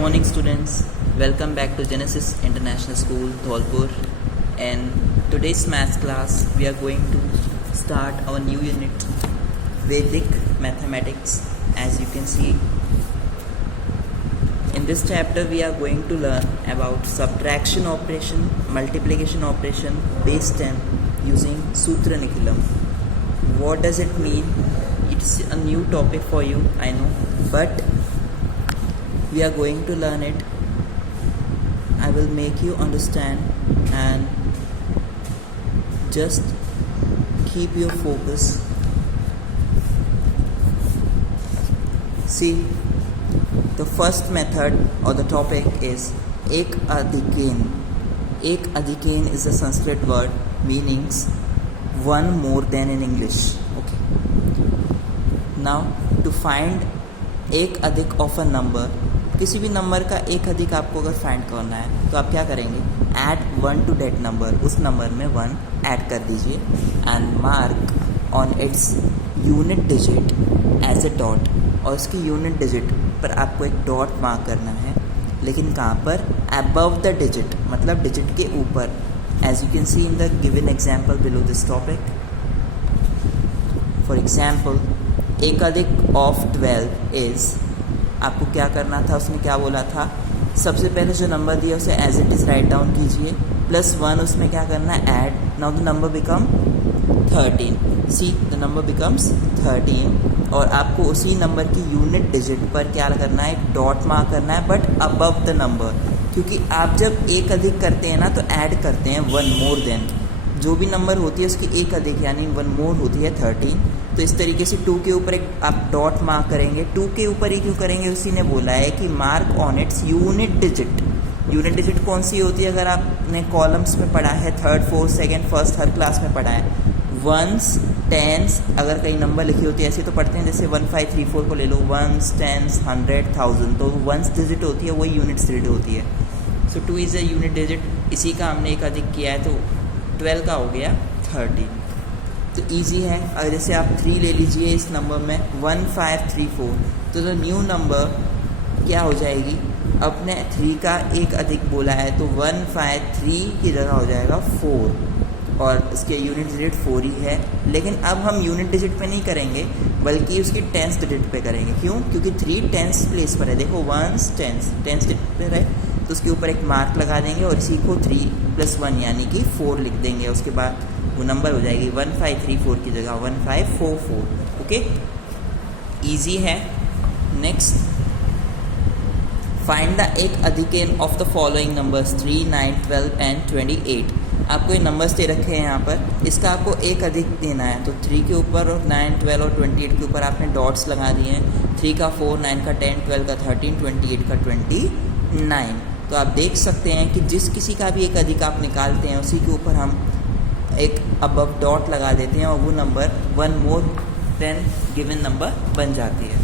morning, students. Welcome back to Genesis International School, Dholpur. And today's maths class, we are going to start our new unit, Vedic Mathematics. As you can see, in this chapter, we are going to learn about subtraction operation, multiplication operation, base 10 using Sutra Nikhilum. What does it mean? It's a new topic for you, I know, but we are going to learn it. I will make you understand and just keep your focus. See, the first method or the topic is Ek Adhikain. Ek Adhikain is a Sanskrit word meanings one more than in English. Okay. Now to find एक अधिक of a number, किसी भी number का एक अधिक आपको अगर find करना है तो आप क्या करेंगे, ऐड 1 टू दैट नंबर, उस नंबर में 1 ऐड कर दीजिए and mark on its unit digit as a dot. और उसकी यूनिट डिजिट पर आपको एक डॉट मार्क करना है, लेकिन कहाँ पर, अबव द डिजिट, मतलब डिजिट के ऊपर. As you can see in the given example below this topic. For example, एक अधिक ऑफ 12 इज, आपको क्या करना था, उसने क्या बोला था, सबसे पहले जो नंबर दिया उसे as it is right down कीजिए, +1 उसमें क्या करना है, add. Now the number become 13. See the number becomes 13. और आपको उसी नंबर की यूनिट डिजिट पर क्या करना है, एक डॉट मार्क करना है, बट अबव द नंबर. क्योंकि आप जब एक अधिक करते हैं ना तो ऐड करते हैं 1 मोर देन, जो भी नंबर होती है उसकी एक अधिक यानी 1 मोर होती है 13. तो इस तरीके से 2 के ऊपर एक आप डॉट मार्क करेंगे. 2 के ऊपर ही क्यों करेंगे, उसी ने बोला है कि mark on its unit digit. Unit digit कौन सी होती है, अगर आपने कॉलम्स में पढ़ा है, 3rd 4th 2nd 1st हर क्लास में पढ़ा है, वंस टेंस, अगर कई नंबर लिखी होती है ऐसे तो पढ़ते हैं, जैसे 1 5 3 4 को ले लो, वंस टेंस 100 1000, तो वंस डिजिट होती है, वही यूनिट डिजिट होती है. सो 2 इज़ अ यूनिट डिजिट. इसी का हमने एक अधिक किया है तो 12 का हो गया 13. तो इजी है. अगर जैसे आप 3 ले लीजिए इस नंबर में 1534, तो जो न्यू नंबर क्या हो जाएगी, अपने 3 का एक अधिक बोला है तो 153 की जगह हो जाएगा 4, और इसके यूनिट डिजिट 4 ही है. लेकिन अब हम यूनिट डिजिट पे नहीं करेंगे बल्कि उसकी टेंस डिजिट पे करेंगे. क्यों? क्योंकि 3 टेंस प्लेस पर है. देखो 1 टेंस डिजिट पर है तो उसके ऊपर एक मार्क लगा देंगे और इसी को 3 + 1 यानी कि 4 लिख देंगे. उसके बाद वो नंबर हो जाएगी 1534 की जगह 1544. ओके, इजी है. नेक्स्ट, फाइंड द एक अधिकेन of the following numbers 3 9 12 and 28. आपको ये नंबर्स दे रखे हैं यहाँ पर, इसका आपको एक अधिक देना है. तो 3 के ऊपर और 9 12 और 28 के ऊपर आपने डॉट्स लगा दिए हैं. 3 का 4, 9 का 10, 12 का 13, 28 का 29. तो आप देख सकते हैं कि जिस किसी का भी एक अधिक आप निकालते हैं उसी के ऊपर हम एक अबव डॉट लगा देते हैं और वो number 1 more than given number बन जाती है.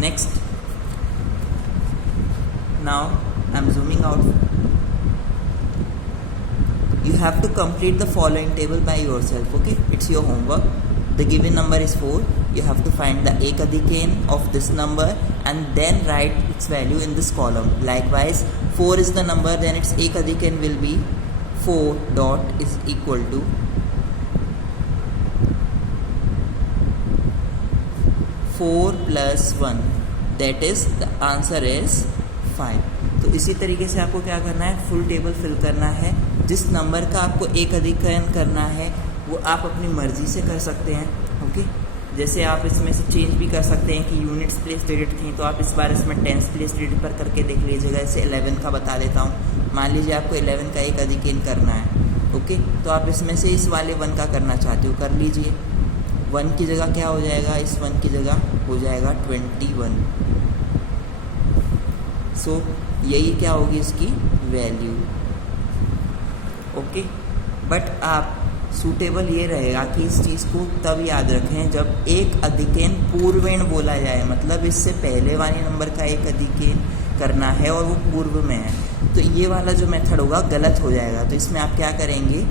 Next, now I am zooming out. You have to complete the following table by yourself. Okay, it's your homework. The given number is 4. You have to find the ekadikain of this number and then write its value in this column. Likewise, 4 is the number, then its ekadikain will be 4 dot is equal to 4 plus 1. That is, the answer is 5. तो इसी तरीके से आपको क्या करना है, full table fill करना है. जिस नंबर का आपको एक अधिकरण करना है वो आप अपनी मर्ज़ी से कर सकते हैं. ओके, जैसे आप इसमें से चेंज भी कर सकते हैं कि यूनिट्स प्लेस डिजिट थी तो आप इस बार इसमें टेंस प्लेस डिजिट पर करके देख लीजिएगा. जैसे 11 का बता देता हूँ. मान लीजिए आपको 11 का एक अधिकरण करना है. ओके, तो आप इसमें से इस वाले 1 का करना चाहते हो, कर लीजिए. 1 की जगह क्या हो जाएगा, इस 1 की जगह हो जाएगा 21. सो यही क्या होगी इसकी वैल्यू. ओके, बट आप सूटेबल ये रहेगा कि इस चीज़ को तब याद रखें जब एक अधिकेन पूर्वेण बोला जाए, मतलब इससे पहले वाले नंबर का एक अधिकेन करना है और वो पूर्व में है. तो ये वाला जो मेथड होगा गलत हो जाएगा. तो इसमें आप क्या करेंगे,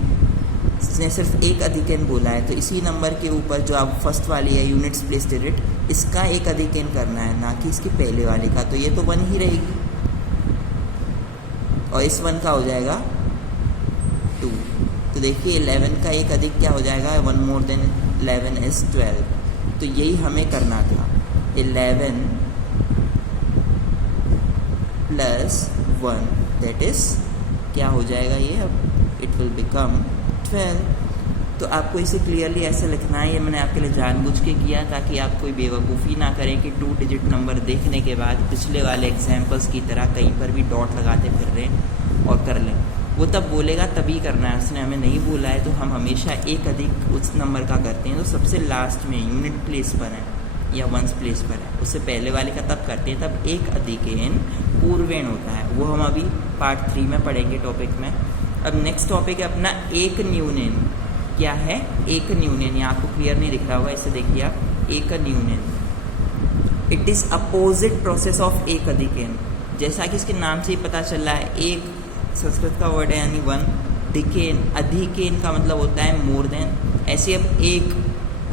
इसने सिर्फ एक अधिकेन बोला है तो इसी नंबर के ऊपर जो आप फर्स्ट वाली है यूनिट्स प्लेस डिजिट, इसका एक अधिकेन करना है, ना कि इसके पहले वाले का. तो ये तो 1 ही रहेगी. और इस 1 का हो जाएगा 2। तो देखिए 11 का एक अधिक क्या हो जाएगा, 1 मोर देन 11 इज 12। तो यही हमें करना था, 11 प्लस 1 दैट इज क्या हो जाएगा ये, अब इट विल बिकम 12। तो आपको इसे क्लियरली ऐसे लिखना है, ये मैंने आपके लिए जानबूझ के किया ताकि आप कोई बेवकूफ़ी ना करें कि 2 डिजिट नंबर देखने के बाद पिछले वाले एग्जाम्पल्स की तरह कहीं पर भी डॉट लगाते फिर रहे हैं और कर लें। वो तब बोलेगा तभी करना है, उसने हमें नहीं बोला है। तो हम हमेशा एक अधिक उस नंबर का करते हैं तो सबसे लास्ट में यूनिट प्लेस पर है या वंस प्लेस पर है, उससे पहले वाले का तब करते हैं तब एक अधिकेन पूर्वेण होता है। वो हम अभी पार्ट 3 में पढ़ेंगे टॉपिक में। अब नेक्स्ट टॉपिक है अपना एक न्यूनेन। क्या है एक न्यूनेन, यहाँ आपको क्लियर नहीं दिख रहा होगा, इसे देखिए आप, एक न्यूनेन। It is opposite process of एक अधिकेन। जैसा कि इसके नाम से ही पता चल रहा है, एक संस्कृत का वर्ड है यानी 1, डिकेन अधिकेन का मतलब होता है मोर देन। ऐसे अब एक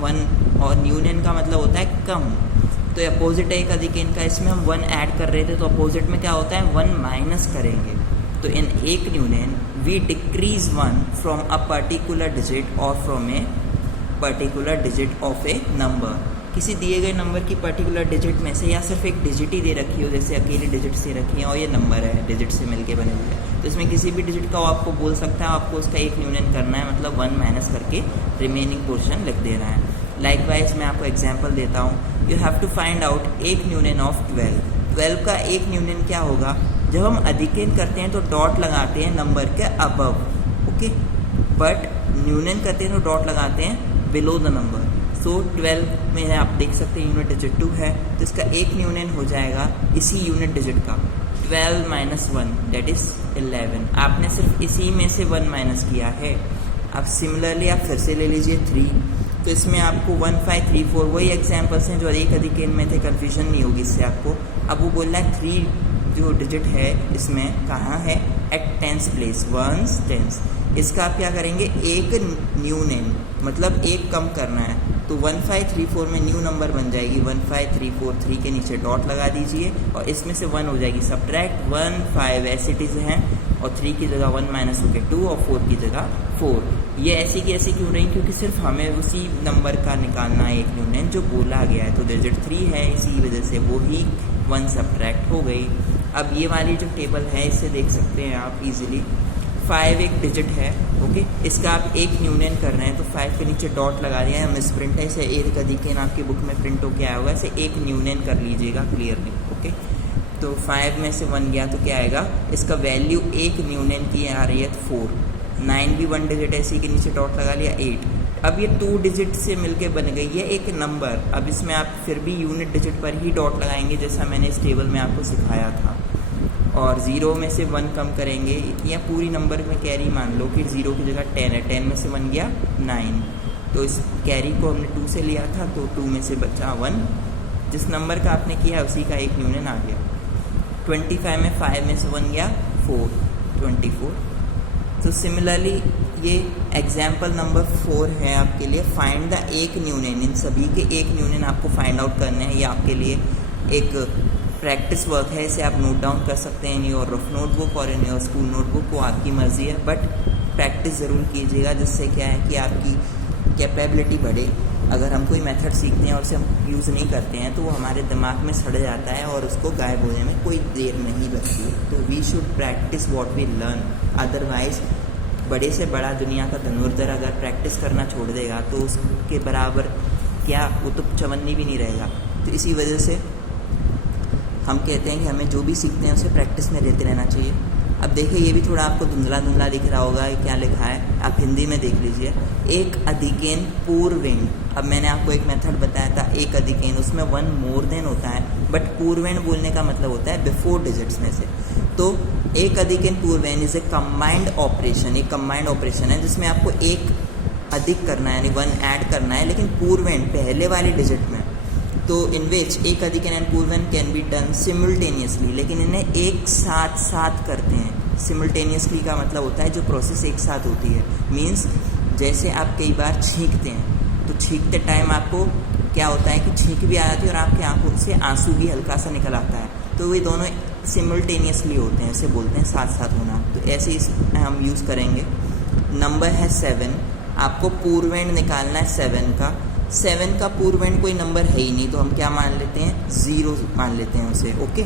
1 और न्यूनेन का मतलब होता है कम। तो अपोजिट है एक अधिकेन का, इसमें हम 1 ऐड कर रहे थे तो अपोजिट में क्या होता है 1 माइनस करेंगे। तो इन एक न्यूनेन we decrease 1 from a particular digit और from a particular digit of a number. किसी दिए गए नंबर की पर्टिकुलर डिजिट में से या सिर्फ एक डिजिट ही दे रखी हो, जैसे अकेली डिजिट से रखी है और ये नंबर है डिजिट से मिलके बने हुए हैं, तो इसमें किसी भी डिजिट का आपको बोल सकता है, आपको उसका एक न्यूनेन करना है, मतलब 1 माइनस करके रिमेनिंग पोर्शन लिख देना है। लाइकवाइज मैं आपको एग्जाम्पल देता हूँ। You have to find out एक न्यूनेन ऑफ 12। 12 का एक न्यूनेन क्या होगा, जब हम अधिकेन करते हैं तो डॉट लगाते हैं नंबर के अबव, ओके, बट न्यूनेन करते हैं तो डॉट लगाते हैं बिलो द नंबर। सो 12 में है, आप देख सकते हैं यूनिट डिजिट 2 है, तो इसका एक न्यूनेन हो जाएगा इसी यूनिट डिजिट का 12 माइनस 1 दैट इज 11। आपने सिर्फ इसी में से 1 माइनस किया है। अब सिमिलरली आप फिर से ले लीजिए 3, तो इसमें आपको 1 5 3 4 वही एग्जाम्पल्स हैं जो एक अधिकेन में थे, कन्फ्यूजन नहीं होगी इससे आपको। अब वो बोल रहा है 3 जो डिजिट है इसमें कहाँ है, एट 10th प्लेस, 1 10th। इसका आप क्या करेंगे, एक न्यूनेन मतलब एक कम करना है, तो 1 5 3 4 में न्यू नंबर बन जाएगी 1 5 3 4 3 के नीचे डॉट लगा दीजिए और इसमें से 1 हो जाएगी सब्ट्रैक्ट 1 5 ऐसे इट हैं और 3 की जगह 1 माइनस हो गया 2 और 4 की जगह 4। ये ऐसी की ऐसी क्यों रही, क्योंकि सिर्फ हमें उसी नंबर का निकालना है एक न्यूनेन जो बोला गया है, तो डिजिट 3 है, इसी वजह से वो ही 1 सब्ट्रैक्ट हो गई। अब ये वाली जो टेबल है इससे देख सकते हैं आप इजीली, 5 एक डिजिट है, ओके, इसका आप एक न्यूनेन कर रहे हैं तो 5 के नीचे डॉट लगा दिया है, मिस प्रिंट है, इसे एक अधिकेन आपकी बुक में प्रिंट होकर आया होगा, इसे एक न्यूनेन कर लीजिएगा क्लियरली, ओके। तो 5 में से 1 गया तो क्या आएगा, इसका वैल्यू एक न्यूनेन की आ रही है 4। 9 भी 1 डिजिट है, इसी के नीचे डॉट लगा लिया 8। अब ये 2 डिजिट से मिलके बन गई है एक नंबर। अब इसमें आप फिर भी यूनिट डिजिट पर ही डॉट लगाएंगे जैसा मैंने इस टेबल में आपको सिखाया था, और 0 में से 1 कम करेंगे, या पूरी नंबर में कैरी मान लो कि 0 की जगह 10 है, 10 में से 1 गया 9, तो इस कैरी को हमने 2 से लिया था तो 2 में से बचा 1, जिस नंबर का आपने किया उसी का एक न्यूनेन आ गया। 25 में 5 में से 1 गया 4, 24। तो सिमिलरली ये एग्जाम्पल नंबर 4 है आपके लिए, फाइंड द एक न्यूनेन। इन सभी के एक न्यूनेन आपको फाइंड आउट करने हैं, ये आपके लिए एक प्रैक्टिस वर्क है, इसे आप नोट डाउन कर सकते हैं इन योर रफ नोटबुक और इन योर स्कूल नोटबुक, वो आपकी मर्जी है, बट प्रैक्टिस ज़रूर कीजिएगा, जिससे क्या है कि आपकी कैपेबिलिटी बढ़े। अगर हम कोई मेथड सीखते हैं और उसे हम यूज़ नहीं करते हैं तो वो हमारे दिमाग में सड़ जाता है और उसको गायब होने में कोई देर नहीं लगती। तो we should practise what we learn, otherwise बड़े से बड़ा दुनिया का धनुर्धर अगर प्रैक्टिस करना छोड़ देगा तो उसके बराबर क्या, वो तो चवन्नी भी नहीं रहेगा। तो इसी वजह से हम कहते हैं कि हमें जो भी सीखते हैं उसे प्रैक्टिस में लेते रहना चाहिए। अब देखिए ये भी थोड़ा आपको धुंधला धुंधला दिख रहा होगा, क्या लिखा है, आप हिंदी में देख लीजिए, एक अधिकेन पूर्वेण। अब मैंने आपको एक मेथड बताया था एक अधिकेन, उसमें 1 मोर देन होता है, बट पूर्वेण बोलने का मतलब होता है बिफोर डिजिट्स में से। तो एक अधिकेन पूर्वेण इज ए कंबाइंड ऑपरेशन, एक कंबाइंड ऑपरेशन है जिसमें आपको एक अधिक करना है यानी 1 ऐड करना है, लेकिन पूर्वेण पहले वाली डिजिट में। तो इन विच एक अधिकेन एंड पूर्वेण कैन बी डन सिमुल्टेनियसली, लेकिन इन्हें एक साथ साथ करते हैं। सिमुल्टेनियसली का मतलब होता है जो प्रोसेस एक साथ होती है, मीन्स जैसे आप कई बार छींकते हैं तो छींकते टाइम आपको क्या होता है कि छींक भी आ जाती है और आपकी आंखों से आंसू भी हल्का सा निकल आता है, तो ये दोनों सिमल्टेनियसली होते हैं, इसे बोलते हैं साथ साथ होना। तो ऐसे ही हम यूज़ करेंगे। नंबर है 7, आपको पूर्वेंड निकालना है 7 का। 7 का पूर्वेंड कोई नंबर है ही नहीं, तो हम क्या मान लेते हैं, 0 मान लेते हैं उसे, ओके,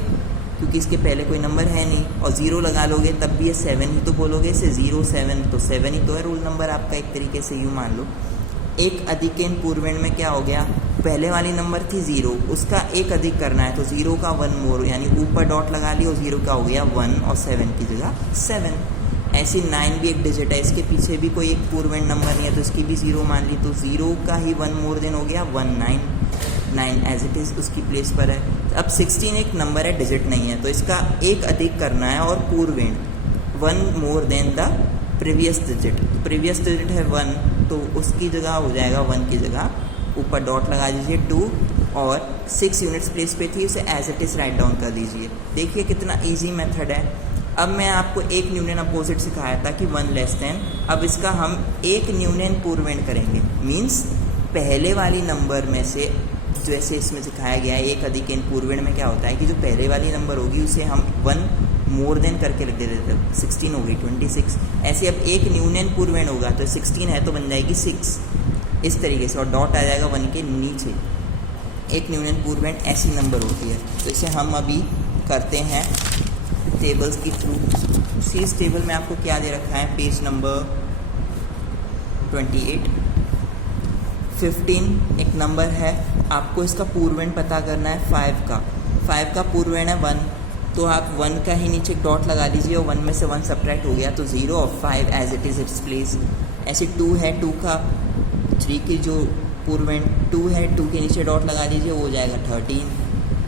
क्योंकि इसके पहले कोई नंबर है नहीं। और 0 लगा लोगे तब भी ये 7 ही तो बोलोगे, इसे 0 7 तो 7 ही तो है रूल नंबर आपका, एक तरीके से यूँ मान लो। एक अधिक इन पूर्वेंड में क्या हो गया, पहले वाली नंबर थी 0, उसका एक अधिक करना है तो 0 का 1 मोर, यानी ऊपर डॉट लगा लिया और 0 का हो गया 1 और 7 की जगह 7। ऐसी 9 भी एक डिजिट है, इसके पीछे भी कोई एक पूर्वेंड नंबर नहीं है तो इसकी भी 0 मान ली, तो 0 का ही 1 मोर देन हो गया 1 9 एज इट इज़ उसकी प्लेस पर है। अब 16 एक नंबर है, डिजिट नहीं है, तो इसका एक अधिक करना है और पूर्वेंड 1 more than the previous digit. Previous digit है 1, तो उसकी जगह हो जाएगा 1 की जगह ऊपर डॉट लगा दीजिए 2 और 6 यूनिट्स प्लेस पे थी, उसे as it is right down कर दीजिए। देखिए कितना ईजी मेथड है। अब मैं आपको एक न्यूनन अपोजिट सिखाया था कि 1 लेस देन, अब इसका हम एक न्यूनन पूर्वेंड करेंगे। मीन्स पहले वाली नंबर में से, जैसे इसमें सिखाया गया है, एक अधिक इन पूर्वेंड में क्या होता है कि जो पहले वाली नंबर होगी उसे हम 1 मोर देन करके लिख देते थे, 16 हो गई 26। ऐसे अब एक न्यूनन पूर्वेंड होगा तो 16 है तो बन जाएगी 6, इस तरीके से, और डॉट आ जाएगा 1 के नीचे। एक न्यूनन पूर्वेंड ऐसी नंबर होती है। तो इसे हम अभी करते हैं टेबल्स की थ्रू। सीरीज टेबल में आपको क्या दे रखा है, पेज नंबर 28। 15 एक नंबर है, आपको इसका पूर्वेंड पता करना है 5 का। 5 का पूर्वेंड है 1, तो आप 1 का ही नीचे डॉट लगा दीजिए और 1 में से 1 सब्ट्रैक्ट हो गया तो 0 और 5 as it is its place. ऐसे 2 है, 2 का 3 की जो पूर्वेंड 2 है, 2 के नीचे डॉट लगा दीजिए, वो हो जाएगा 13।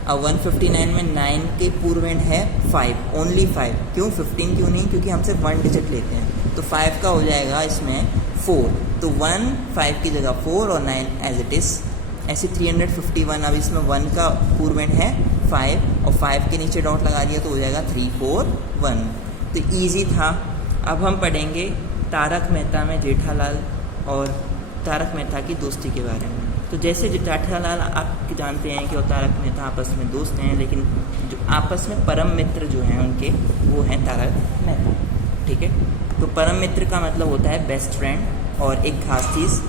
अब 159 में 9 के पूर्वेंड है 5, ओनली 5। क्यों 15 क्यों नहीं, क्योंकि हम सिर्फ 1 डिजिट लेते हैं, तो 5 का हो जाएगा इसमें 4, तो 1 5 की जगह 4 और 9 एज इट इज़। ऐसे 351, अब इसमें 1 का पूर्वेंड है 5 और 5 के नीचे डॉट लगा दिया तो हो जाएगा 3 4 1। तो ईजी था। अब हम पढ़ेंगे तारक मेहता में जेठालाल और तारक मेहता की दोस्ती के बारे में। तो जैसे जेठालाल आप जानते हैं कि और तारक मेहता आपस में दोस्त हैं, लेकिन जो आपस में परम मित्र जो हैं उनके, वो हैं तारक मेहता, ठीक है। तो परम मित्र का मतलब होता है बेस्ट फ्रेंड। और एक खास चीज़,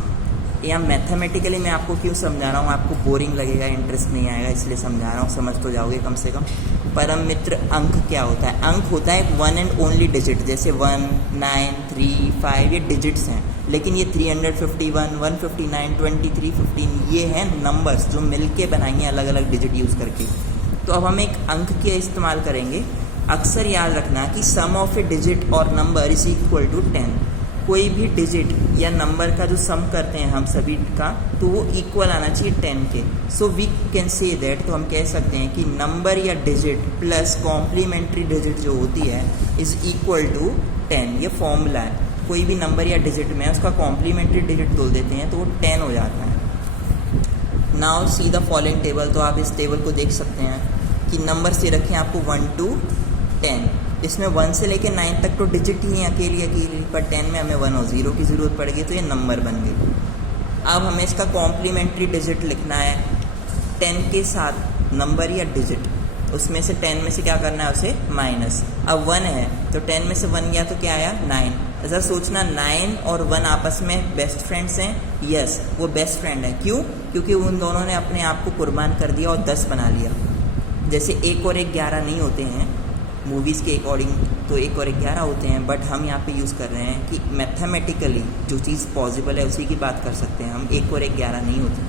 या मैथमेटिकली मैं आपको क्यों समझा रहा हूँ, आपको बोरिंग लगेगा, इंटरेस्ट नहीं आएगा, इसलिए समझा रहा हूँ, समझ तो जाओगे कम से कम। परम मित्र अंक क्या होता है, अंक होता है 1 एंड ओनली डिजिट, जैसे 1 9 3 5 ये डिजिट्स हैं, लेकिन ये 351 159 23 15 ये हैं नंबर्स जो मिलके बनाएंगे अलग अलग डिजिट यूज़ करके। तो अब हम एक अंक के इस्तेमाल करेंगे। अक्सर याद रखना कि सम ऑफ ए डिजिट और नंबर इज इक्वल टू 10। कोई भी डिजिट या नंबर का जो सम करते हैं हम सभी का, तो वो इक्वल आना चाहिए 10 के। So we can say that, तो हम कह सकते हैं कि नंबर या डिजिट प्लस कॉम्प्लीमेंट्री डिजिट जो होती है इज इक्वल टू 10। ये फॉर्मूला है, कोई भी नंबर या डिजिट में उसका कॉम्प्लीमेंट्री डिजिट तोड़ देते हैं तो वो 10 हो जाता है। Now see the following table, तो आप इस टेबल को देख सकते हैं कि नंबर से रखें आपको 1 to 10। इसमें 1 से लेकर 9 तक तो डिजिट ही है अकेली, पर 10 में हमें 1 और 0 की ज़रूरत पड़ेगी, तो ये नंबर बन गई। अब हमें इसका कॉम्प्लीमेंट्री डिजिट लिखना है 10 के साथ, नंबर या डिजिट, उसमें से 10 में से क्या करना है उसे माइनस। अब 1 है तो 10 में से 1 गया तो क्या आया 9। ऐसा सोचना 9 और 1 आपस में बेस्ट फ्रेंड्स हैं, यस वो बेस्ट फ्रेंड है। क्यों? क्योंकि उन दोनों ने अपने आप को कुर्बान कर दिया और 10 बना लिया। जैसे 1 और 1 11 नहीं होते हैं मूवीज़ के अकॉर्डिंग, तो 1 और 1 11 होते हैं, बट हम यहाँ पे यूज़ कर रहे हैं कि मैथमेटिकली जो चीज़ पॉसिबल है उसी की बात कर सकते हैं हम। 1 और 1 11 नहीं होते।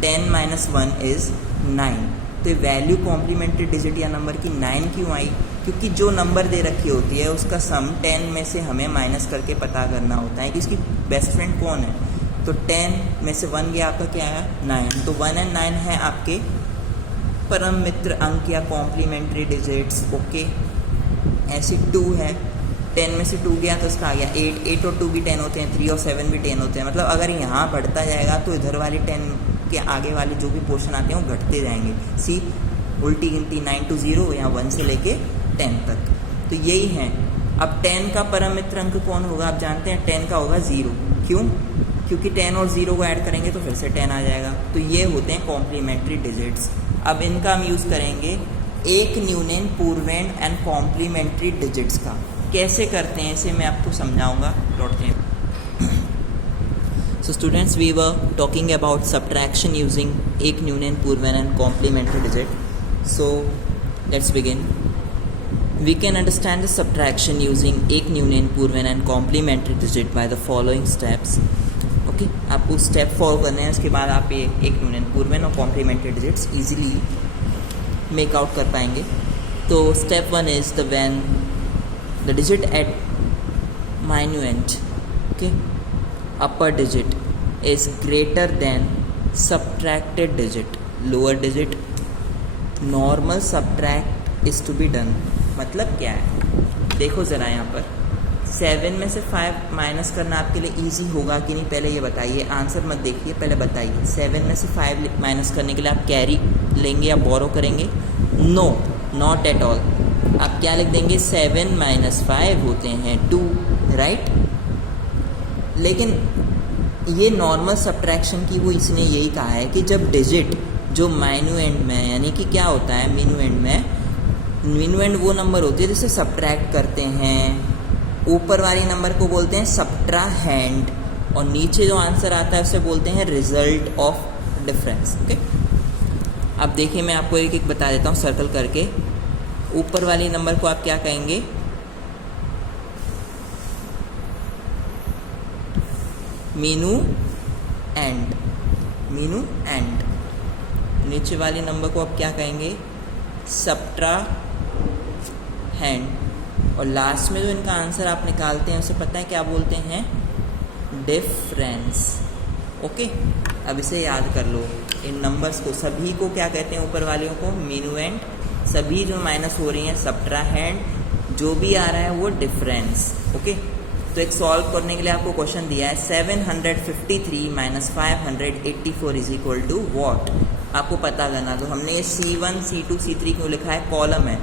10 - 1 इज़ 9। तो वैल्यू कॉम्प्लीमेंट्री डिजिट या नंबर की 9 क्यों आई? क्योंकि जो नंबर दे रखी होती है उसका सम 10 में से हमें माइनस करके पता करना होता है कि उसकी बेस्ट फ्रेंड कौन है। तो 10 में से 1 गया, आपका क्या आया 9। तो 1 और 9 है आपके परम मित्र अंक या कॉम्प्लीमेंट्री डिजिट्स, ओके। ऐसे 2 है, 10 में से 2 गया तो उसका आ गया 8। 8 और 2 भी 10 होते हैं, 3 और 7 भी 10 होते हैं। मतलब अगर यहाँ बढ़ता जाएगा तो इधर वाली 10 के आगे वाले जो भी पोर्शन आते हैं वो घटते जाएंगे। सी उल्टी गिनती 9 to 0 या 1 से लेके 10 तक, तो यही है। अब 10 का परम मित्र अंक कौन होगा? आप जानते हैं 10 का होगा 0। क्यों? क्योंकि 10 और 0 को ऐड करेंगे तो फिर से 10 आ जाएगा। तो ये होते हैं कॉम्प्लीमेंट्री डिजिट्स। अब इनका हम यूज़ करेंगे एक न्यूनन पूर्वेंड एंड कॉम्प्लीमेंट्री डिजिट्स का कैसे करते हैं इसे मैं आपको समझाऊंगा। लौटते हैं। So students, we were talking about subtraction using एक न्यूनन पूर्वेंड and complementary digit. So let's begin. We can understand the subtraction using एक न्यूनन पूर्वेंड and complementary digit by the following steps. Okay, आपको स्टेप फॉलो करने हैं, उसके बाद आप ये एक न्यूनन पूर्वेंड और complementary digits easily make out कर पाएंगे। तो step 1 is the when the digit at minuend, okay, upper digit is greater than subtracted digit, lower digit, normal subtract is to be done। मतलब क्या है, देखो ज़रा यहाँ पर 7 में से 5 माइनस करना आपके लिए इजी होगा कि नहीं, पहले ये बताइए। आंसर मत देखिए, पहले बताइए 7 में से 5 माइनस करने के लिए आप कैरी लेंगे या बोरो करेंगे? No, not at all. आप क्या लिख देंगे? 7 - 5 होते हैं 2, राइट। लेकिन ये नॉर्मल सब्ट्रैक्शन की वो इसने यही कहा है कि जब डिजिट जो minuend में, यानी कि क्या होता है minuend में, minuend वो नंबर होती है जिसे सब्ट्रैक्ट करते हैं। ऊपर वाली नंबर को बोलते हैं सब्ट्राहैंड और नीचे जो आंसर आता है उसे बोलते हैं रिजल्ट ऑफ डिफरेंस। ओके, अब देखिए मैं आपको एक एक बता देता हूँ सर्कल करके। ऊपर वाली नंबर को आप क्या कहेंगे? minuend, minuend। नीचे वाली नंबर को आप क्या कहेंगे? सब्ट्राहैंड। और लास्ट में जो इनका आंसर आप निकालते हैं उसे पता है क्या बोलते हैं? डिफरेंस। ओके, अब इसे याद कर लो। इन नंबर्स को सभी को क्या कहते हैं? ऊपर वालियों को minuend, सभी जो माइनस हो रही हैं सब्ट्राहैंड, जो भी आ रहा है वो डिफरेंस। ओके, तो एक सॉल्व करने के लिए आपको क्वेश्चन दिया है 753 - 584 इज इक्वल टू वॉट। आपको पता करना, तो हमने ये C1 C2 C3 क्यों लिखा है? कॉलम है,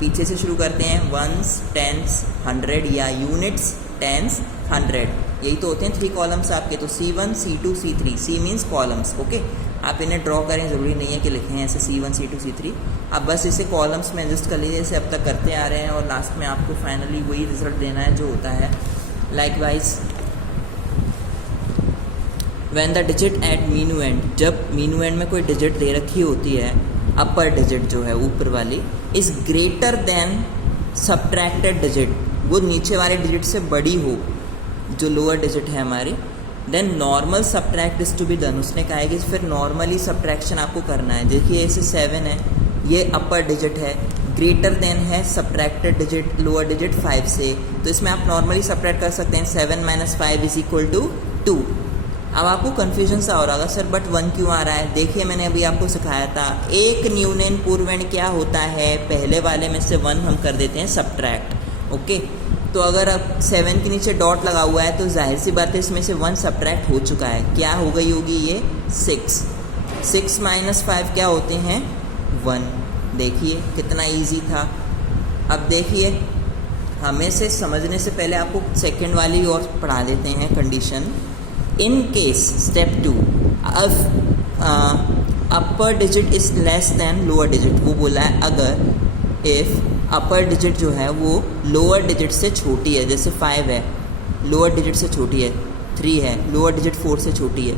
पीछे से शुरू करते हैं, वंस, टेंस, 100 या यूनिट्स, टेंस, 100, यही तो होते हैं 3 कॉलम्स आपके। तो C1 C2 C3, C means columns. Okay, आप इन्हें ड्रॉ करें, ज़रूरी नहीं है कि लिखें ऐसे C1 C2 C3, आप बस इसे कॉलम्स में एडजस्ट कर लीजिए, जैसे अब तक करते आ रहे हैं, और लास्ट में आपको फाइनली वही रिजल्ट देना है जो होता है। Likewise, when the digit at minuend, जब minuend में कोई डिजिट दे रखी होती है, अपर डिजिट जो है ऊपर वाली, is greater than subtracted digit, वो नीचे वाले डिजिट से बड़ी हो जो लोअर डिजिट है हमारी, then normal subtract is to be done. उसने कहा है कि फिर नॉर्मली सब्ट्रैक्शन आपको करना है। देखिए ऐसे 7 है, ये अपर डिजिट है, ग्रेटर देन है सब्ट्रैक्टेड डिजिट लोअर डिजिट 5 से, तो इसमें आप नॉर्मली सब्ट्रैक्ट कर सकते हैं 7 - 5 इज इक्वल टू 2। अब आपको कन्फ्यूजन सा हो रहा होगा, सर बट 1 क्यों आ रहा है? देखिए मैंने अभी आपको सिखाया था एक न्यूनन पूर्वेंड क्या होता है, पहले वाले में से 1 हम कर देते हैं सब्ट्रैक्ट। ओके, तो अगर अब 7 के नीचे डॉट लगा हुआ है तो जाहिर सी बात है इसमें से 1 सब्ट्रैक्ट हो चुका है। क्या हो गई होगी ये? 6 - 5 क्या होते हैं? 1। देखिए कितना इजी था। अब देखिए, हमें से समझने से पहले आपको सेकंड वाली और पढ़ा देते हैं condition. In case step 2, upper digit is less than lower digit, वो बोला है अगर इफ अपर डिजिट जो है वो लोअर डिजिट से छोटी है, जैसे 5 है, लोअर डिजिट से छोटी है, 3 है, लोअर डिजिट 4 से छोटी है,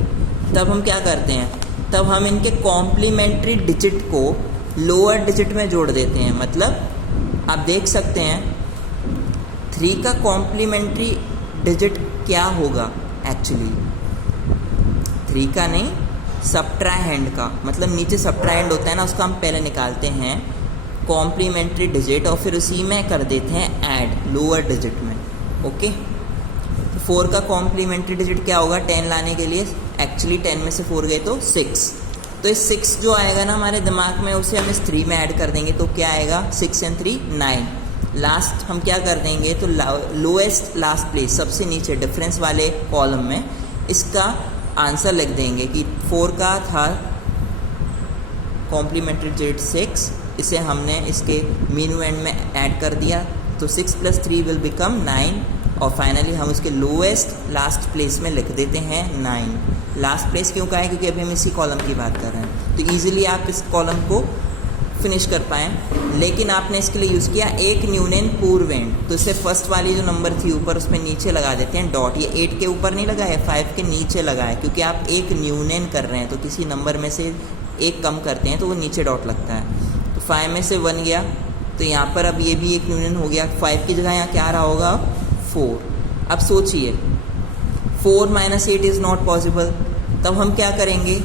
तब हम क्या करते हैं? तब हम इनके कॉम्प्लीमेंट्री डिजिट को लोअर डिजिट में जोड़ देते हैं। मतलब आप देख सकते हैं 3 का कॉम्प्लीमेंट्री डिजिट क्या होगा? एक्चुअली 3 का नहीं, सब्ट्राहैंड का, मतलब नीचे सब्ट्राहैंड होता है ना, उसका हम पहले निकालते हैं कॉम्प्लीमेंट्री डिजिट और फिर उसी में कर देते हैं ऐड लोअर डिजिट में। ओके, तो 4 का कॉम्प्लीमेंट्री डिजिट क्या होगा 10 लाने के लिए? एक्चुअली 10 में से 4 गए तो 6, तो इस 6 जो आएगा ना हमारे दिमाग में, उसे हम इस 3 में ऐड कर देंगे, तो क्या आएगा? 6 and 3 9। लास्ट हम क्या कर देंगे? तो लोएस्ट लास्ट प्लेस, सबसे नीचे डिफरेंस वाले कॉलम में इसका आंसर लिख देंगे कि 4 का था कॉम्प्लीमेंट्री डिजिट 6, इसे हमने इसके minuend में ऐड कर दिया, तो 6 + 3 विल बिकम 9, और फाइनली हम उसके लोएस्ट लास्ट प्लेस में लिख देते हैं 9। लास्ट प्लेस क्यों का है? क्योंकि अभी हम इसी कॉलम की बात कर रहे हैं, तो ईजिली आप इस कॉलम को फिनिश कर पाएँ, लेकिन आपने इसके लिए यूज़ किया एक न्यूनन पूर्वेंड। तो इससे फर्स्ट वाली जो नंबर थी ऊपर उसमें नीचे लगा देते हैं डॉट। ये 8 के ऊपर नहीं लगा है, 5 के नीचे लगा है, क्योंकि आप एक न्यूनन कर रहे हैं तो किसी नंबर में से एक कम करते हैं तो वो नीचे डॉट लगता है। तो 5 में से 1 गया, तो यहाँ पर अब ये भी एक न्यूनन हो गया। 5 की जगह यहाँ क्या रहा होगा, 4। अब सोचिए 4 - 8 इज़ नॉट पॉसिबल। तब हम क्या करेंगे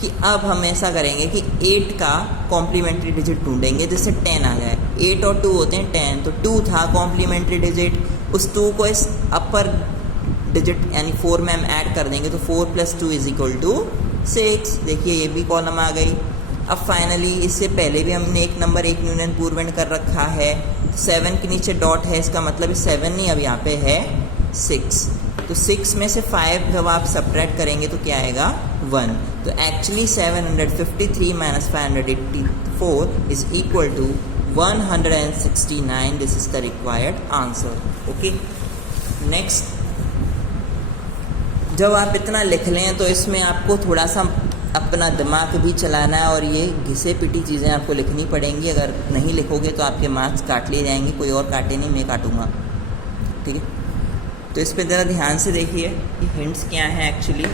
कि अब हम ऐसा करेंगे कि 8 का कॉम्प्लीमेंट्री डिजिट ढूंढेंगे जिससे 10 आ जाए। 8 और 2 होते हैं 10, तो 2 था कॉम्प्लीमेंट्री डिजिट, उस 2 को इस अपर डिजिट यानी 4 में हम ऐड कर देंगे, तो 4 + 2 = 6। देखिए ये भी कॉलम आ गई। अब फाइनली इससे पहले भी हमने एक नंबर एक न्यूनन पूर्वेंड कर रखा है, 7 के नीचे डॉट है, इसका मतलब 7 नहीं, अब यहाँ पे है 6। तो 6 में से 5 जब आप सब्ट्रैक्ट करेंगे तो क्या आएगा, 1। तो actually 753 - 584 = 169। This is the required answer. Okay, next, जब आप इतना लिख लें तो इसमें आपको थोड़ा सा अपना दिमाग भी चलाना है और ये घिसे पिटी चीज़ें आपको लिखनी पड़ेंगी। अगर नहीं लिखोगे तो आपके मार्क्स काट लिए जाएंगे, कोई और काटे नहीं, मैं काटूंगा। ठीक है, तो इस पर ज़रा ध्यान से देखिए कि हिंट्स क्या हैं। एक्चुअली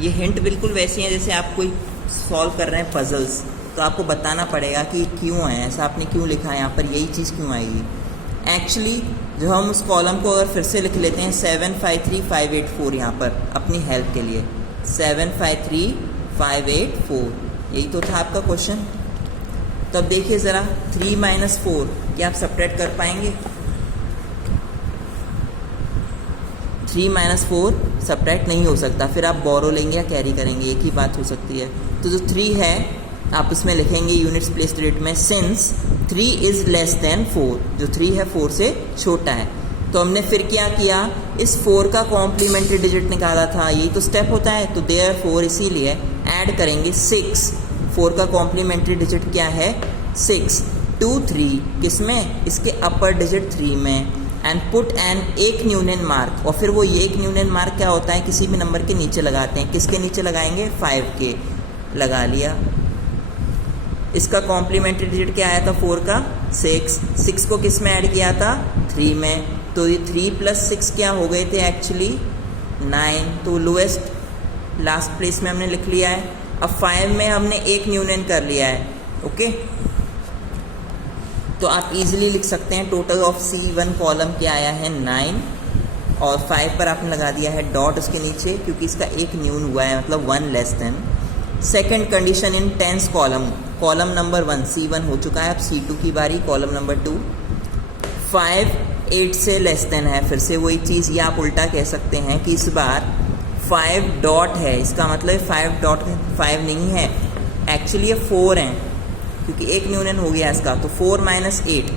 ये हिंट बिल्कुल वैसी हैं जैसे आप कोई सॉल्व कर रहे हैं पजल्स, तो आपको बताना पड़ेगा कि क्यों है ऐसा, आपने क्यों लिखा है यहाँ पर, यही चीज़ क्यों आएगी। एक्चुअली जो हम उस कॉलम को अगर फिर से लिख लेते हैं 753584 यहाँ पर अपनी हेल्प के लिए, 753584, यही तो था आपका क्वेश्चन। तो अब देखिए ज़रा 3 - 4 क्या आप सब्ट्रैक्ट कर पाएंगे? 3 - 4 सब्ट्रैक्ट नहीं हो सकता, फिर आप बोरो लेंगे या कैरी करेंगे, एक ही बात हो सकती है। तो जो 3 है आप इसमें लिखेंगे यूनिट्स प्लेस रेट में, सिंस 3 इज़ लेस देन 4, जो 3 है 4 से छोटा है। तो हमने फिर क्या किया, इस 4 का कॉम्प्लीमेंट्री डिजिट निकाला था, यही तो स्टेप होता है। तो देयरफॉर इसीलिए ऐड करेंगे 6। 4 का कॉम्प्लीमेंट्री डिजिट क्या है, 6। 2 3 किस में, इसके अपर डिजिट 3 में, एंड पुट एन एक न्यूनन मार्क। और फिर वो ये एक न्यूनन मार्क क्या होता है, किसी भी नंबर के नीचे लगाते हैं। किसके नीचे लगाएंगे, 5 के, लगा लिया। इसका कॉम्प्लीमेंट्री डिजिट क्या आया था 4 का, 6। 6 को किस में ऐड किया था, 3 में। तो ये 3 + 6 क्या हो गए थे एक्चुअली 9। तो लोएस्ट लास्ट प्लेस में हमने लिख लिया है। अब 5 में हमने एक न्यूनन कर लिया है। ओके, तो आप इजीली लिख सकते हैं टोटल ऑफ C1 कॉलम क्या आया है 9, और 5 पर आपने लगा दिया है डॉट उसके नीचे, क्योंकि इसका एक न्यून हुआ है, मतलब 1 less than. Second condition in 10th column, column number 1 C1 हो चुका है, अब C2 की बारी, कॉलम नंबर 2। 5 8 से लेस देन है, फिर से वही चीज़, ये आप उल्टा कह सकते हैं कि इस बार 5 डॉट है, इसका मतलब 5 डॉट 5 नहीं है, एक्चुअली ये 4 हैं, क्योंकि एक न्यूनन हो गया इसका। तो 4 - 8,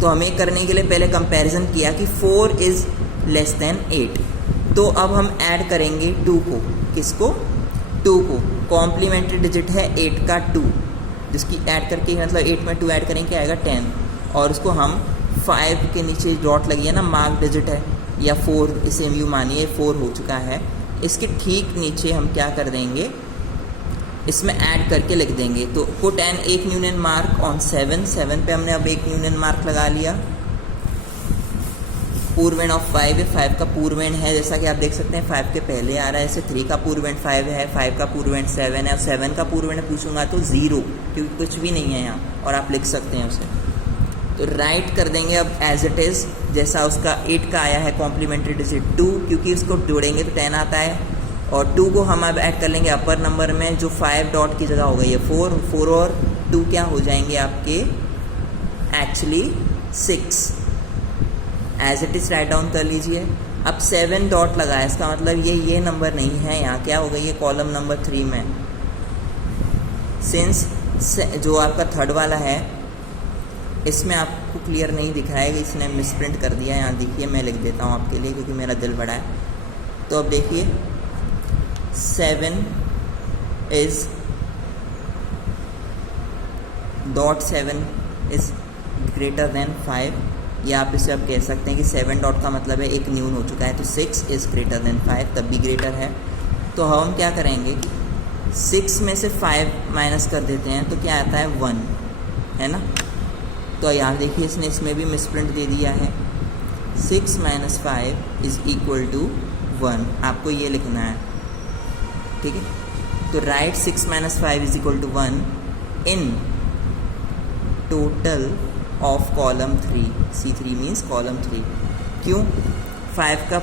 तो हमें करने के लिए पहले कंपैरिजन किया कि 4 इज़ लेस देन 8। तो अब हम ऐड करेंगे 2 को, किसको, 2 को। कॉम्प्लीमेंट्री डिजिट है 8 का 2, जिसकी ऐड करके मतलब 8 में 2 ऐड करेंगे आएगा 10, और उसको हम 5 के नीचे डॉट लगी है ना, मार्क डिजिट है, या 4 इसे यू मानिए 4 हो चुका है। इसके ठीक नीचे हम क्या कर देंगे, इसमें ऐड करके लिख देंगे। तो पुट एन एक न्यूनन मार्क ऑन 7 पे हमने अब एक न्यूनन मार्क लगा लिया। पूर्वेण ऑफ 5 है, 5 का पूर्वेण है, जैसा कि आप देख सकते हैं 5 के पहले आ रहा है, जैसे 3 का पूर्वेण 5 है, 5 का पूर्वेण 7 है, और 7 का पूर्वेण पूछूंगा तो 0, क्योंकि कुछ भी नहीं है यहाँ, और आप लिख सकते हैं उसे। तो राइट कर देंगे अब एज इट इज़, जैसा उसका 8 का आया है कॉम्प्लीमेंट्री डिजिट 2, क्योंकि इसको जोड़ेंगे तो 10 आता है, और 2 को हम अब ऐड कर लेंगे अपर नंबर में, जो 5 डॉट की जगह हो गई है 4 और 2 क्या हो जाएंगे आपके actually 6। As it is right down कर लीजिए। अब 7 डॉट लगाया, इसका मतलब ये नंबर नहीं है, यहाँ क्या हो गई है कॉलम नंबर 3 में। सिंस जो आपका थर्ड वाला है इसमें आपको क्लियर नहीं दिखाएगा, इसने मिसप्रिंट कर दिया, यहाँ देखिए मैं लिख देता हूँ आपके लिए क्योंकि मेरा दिल बड़ा है। तो अब देखिए 7 is dot 7 is greater than 5, या आप इसे अब कह सकते हैं कि 7 डॉट का मतलब है एक न्यून हो चुका है, तो 6 इज़ ग्रेटर देन 5, तब भी ग्रेटर है। तो हम क्या करेंगे, 6 में से 5 माइनस कर देते हैं तो क्या आता है 1, है ना। तो यहाँ देखिए इसने इसमें भी मिसप्रिंट दे दिया है, 6 माइनस 5 इज इक्वल टू 1, आपको ये लिखना है, ठीक है। तो right 6 minus 5 is equal to 1 in total of column 3, C3 means column 3। क्यों? 5 का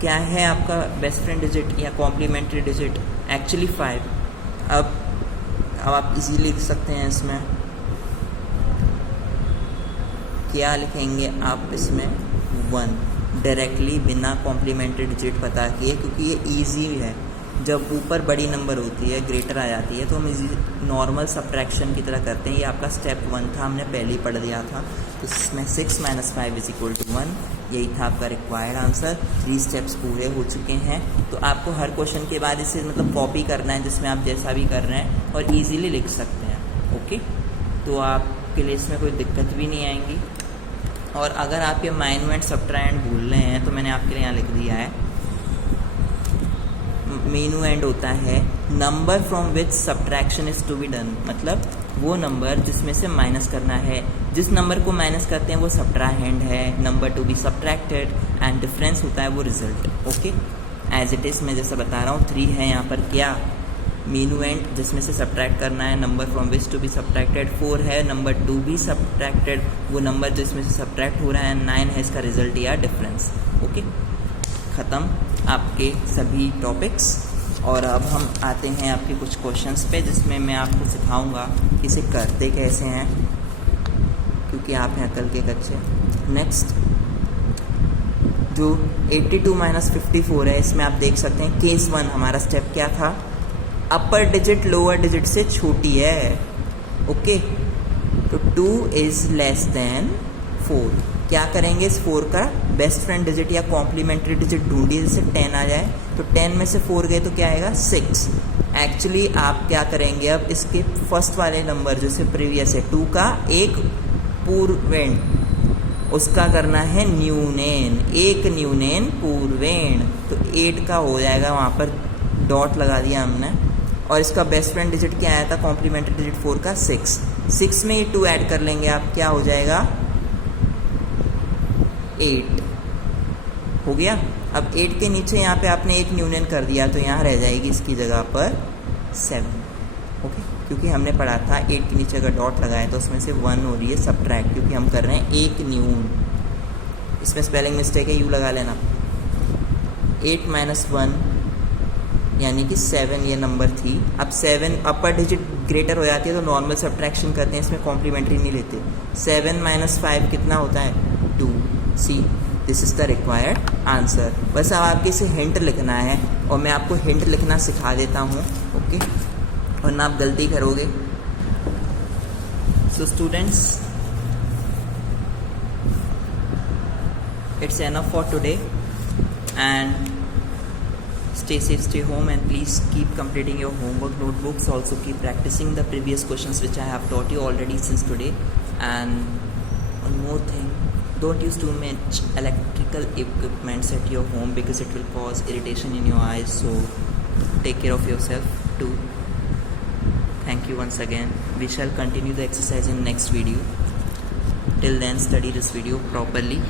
क्या है आपका बेस्ट फ्रेंड डिजिट या कॉम्प्लीमेंट्री डिजिट? एक्चुअली 5। अब आप इजीली लिख सकते हैं इसमें, क्या लिखेंगे आप इसमें 1 डायरेक्टली बिना कॉम्प्लीमेंट्री डिजिट पता किए, क्योंकि ये ईजी है। जब ऊपर बड़ी नंबर होती है, ग्रेटर आ जाती है, तो हम इजी नॉर्मल सब्ट्रैक्शन की तरह करते हैं। ये आपका स्टेप 1 था, हमने पहले ही पढ़ दिया था। तो इसमें 6 माइनस 5 इज इक्वल टू 1, यही था आपका रिक्वायर्ड आंसर। 3 स्टेप्स पूरे हो चुके हैं। तो आपको हर क्वेश्चन के बाद इसे मतलब कॉपी करना है, जिसमें आप जैसा भी कर रहे हैं और ईजीली लिख सकते हैं। ओके, तो आपके लिए इसमें कोई दिक्कत भी नहीं आएंगी। और अगर आप ये माइन्यूएंड सब्ट्राइएंड भूल रहे हैं तो मैंने आपके लिए यहाँ लिख दिया है, मीन्यूएंड होता है number from which subtraction is to be done, मतलब वो नंबर जिसमें से माइनस करना है। जिस नंबर को माइनस करते हैं वो सब्ट्राहेंड है, number to be subtracted, and difference होता है वो result. Okay, as it is मैं जैसा बता रहा हूँ। 3 है यहाँ पर क्या, मीन्यूएंड जिसमें से सब्ट्रैक्ट करना है, number from which to be subtracted. 4 है नंबर टू बी सब्ट्रैक्टेड, वो नंबर जिसमें से सब्ट्रैक्ट हो रहा है। 9 है इसका रिजल्ट या डिफरेंस। ओके, ख़त्म आपके सभी टॉपिक्स। और अब हम आते हैं आपके कुछ क्वेश्चंस पे, जिसमें मैं आपको सिखाऊंगा कि इसे करते कैसे हैं, क्योंकि आप हैं अकल के कच्चे। नेक्स्ट जो 82 माइनस 54 है, इसमें आप देख सकते हैं केस 1 हमारा स्टेप क्या था, अपर डिजिट लोअर डिजिट से छोटी है। ओके, तो 2 इज लेस देन 4। क्या करेंगे, इस 4 का बेस्ट फ्रेंड डिजिट या कॉम्प्लीमेंट्री डिजिट ढूंढिए, जैसे 10 आ जाए। तो 10 में से 4 गए तो क्या आएगा 6। एक्चुअली आप क्या करेंगे, अब इसके फर्स्ट वाले नंबर जैसे प्रीवियस है 2 का एक पूर्वेण, उसका करना है न्यूनेन, एक न्यूनेन पूर्वेण। तो 8 का हो जाएगा, वहाँ पर डॉट लगा दिया हमने। और इसका बेस्ट फ्रेंड डिजिट क्या आया था, कॉम्प्लीमेंट्री डिजिट 4 का 6। 6 में ये 2 ऐड कर लेंगे आप, क्या हो जाएगा 8 हो गया। अब 8 के नीचे यहाँ पे आपने एक न्यूनन कर दिया, तो यहाँ रह जाएगी इसकी जगह पर 7। ओके, क्योंकि हमने पढ़ा था 8 के नीचे अगर डॉट लगाए तो उसमें से 1 हो रही है सब्ट्रैक्ट, क्योंकि हम कर रहे हैं एक न्यून। इसमें स्पेलिंग मिस्टेक है, यू लगा लेना। 8 माइनस 1 यानी कि 7 ये नंबर थी। अब 7 अपर डिजिट ग्रेटर हो जाती है तो नॉर्मल सब्ट्रैक्शन करते हैं, इसमें कॉम्प्लीमेंट्री नहीं लेते। 7 माइनस 5 कितना होता है 2। See this is the required answer. बस अब आपके इसे हिंट लिखना है, और मैं आपको हिंट लिखना सिखा देता हूँ। ओके, वरना आप गलती करोगे। So students, it's enough for today, and stay safe, stay home, and please keep completing your homework notebooks. Also keep practicing the previous questions which I have taught you already since today. And one more thing, don't use too much electrical equipments at your home because it will cause irritation in your eyes. So take care of yourself too. Thank you once again. We shall continue the exercise in next video. Till then, study this video properly.